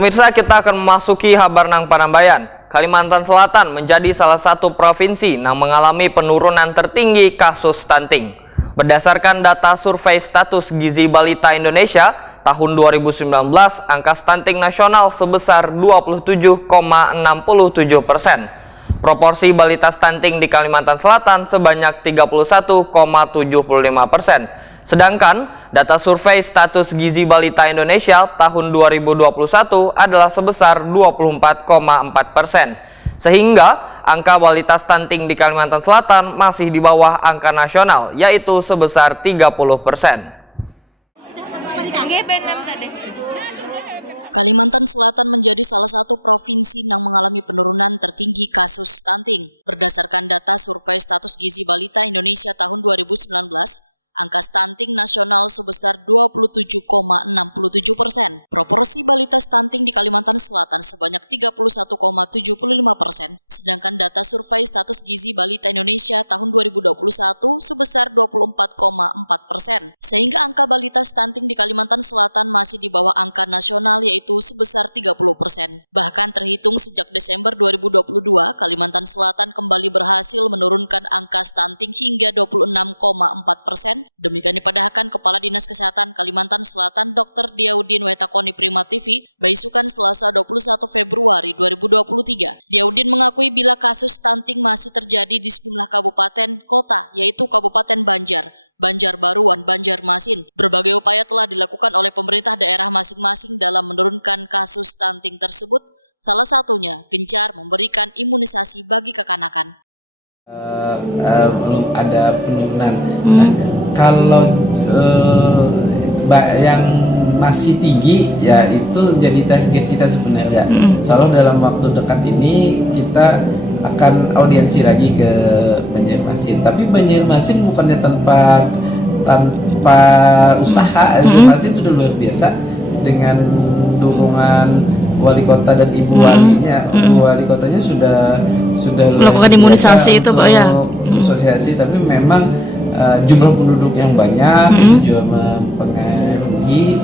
Pemirsa, kita akan memasuki Habar Nang Panambayan. Kalimantan Selatan menjadi salah satu provinsi yang mengalami penurunan tertinggi kasus stunting. Berdasarkan data survei status gizi balita Indonesia tahun 2019, angka stunting nasional sebesar 27,67%. Proporsi balita stunting di Kalimantan Selatan sebanyak 31,75%. Sedangkan data survei status gizi balita Indonesia tahun 2021 adalah sebesar 24,4%. Sehingga angka balita stunting di Kalimantan Selatan masih di bawah angka nasional, yaitu sebesar 30%. Kalimantan Selatan menjadi salah satu provinsi yang mengalami penurunan tertinggi kasus stunting. Berdasarkan data survei status gizi balita Indonesia tahun 2019, angka stunting nasional sebesar 27,67%. Proporsi balita stunting di Kalimantan Selatan sebanyak 31,75%, sedangkan data survei status gizi balita Indonesia tahun 2021 sebesar 24,4%. Sehingga angka balita stunting di Kalimantan Selatan masih di bawah angka nasional, yaitu sebesar 30%. Bahkan terhitung sejak Desember 2022, Kalimantan Selatan kembali berhasil menurunkan angka stunting hingga 26,4%. Demikian dipadahkan Kepala Dinas Kesehatan Kalimantan Selatan Dr. Diaudin Wetakoni Prima TV, Baisukan Selasa 21 Februari 2023. Diaudin mengakui bila kasus stunting masih terjadi di sejumlah kabupaten kota, yaitu Kabupaten Banjar, Banjarbaruan, Banjarmasin. Berbagai upaya telah dilakukan oleh pemerintah daerah masing-masing dalam menurunkan kasus stunting tersebut, salah satunya gencar memberikan imunisasi bagi kekanakan. Belum ada penurunan. Nah, kalau yang masih tinggi ya itu jadi target kita sebenarnya. Soalnya dalam waktu dekat ini kita akan audiensi lagi ke Banjarmasin. Tapi Banjarmasin bukannya tanpa usaha. Banjarmasin sudah luar biasa dengan dukungan wali kota dan ibu walinya. Wali kotanya sudah melakukan imunisasi itu, Pak, ya. Asosiasi, tapi memang jumlah penduduk yang banyak itu juga mempengaruhi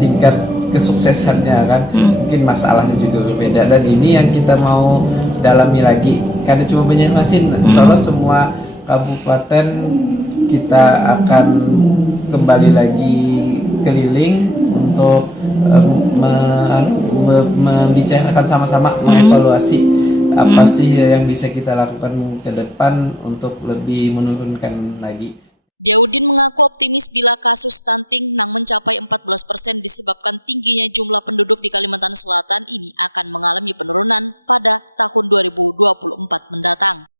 tingkat kesuksesannya kan. Mungkin masalahnya juga berbeda, dan ini yang kita mau dalami lagi karena cuma Banjarmasin. Soalnya semua kabupaten kita akan kembali lagi keliling untuk membicarakan sama-sama, mengevaluasi apa sih yang bisa kita lakukan ke depan untuk lebih menurunkan lagi. Diaudin mengaku optimis bila kasus stunting yang mencapai 14% disebabkan tingginya jumlah penduduk di Kalimantan Selatan ini akan mengalami penurunan pada tahun 2024 mendatang.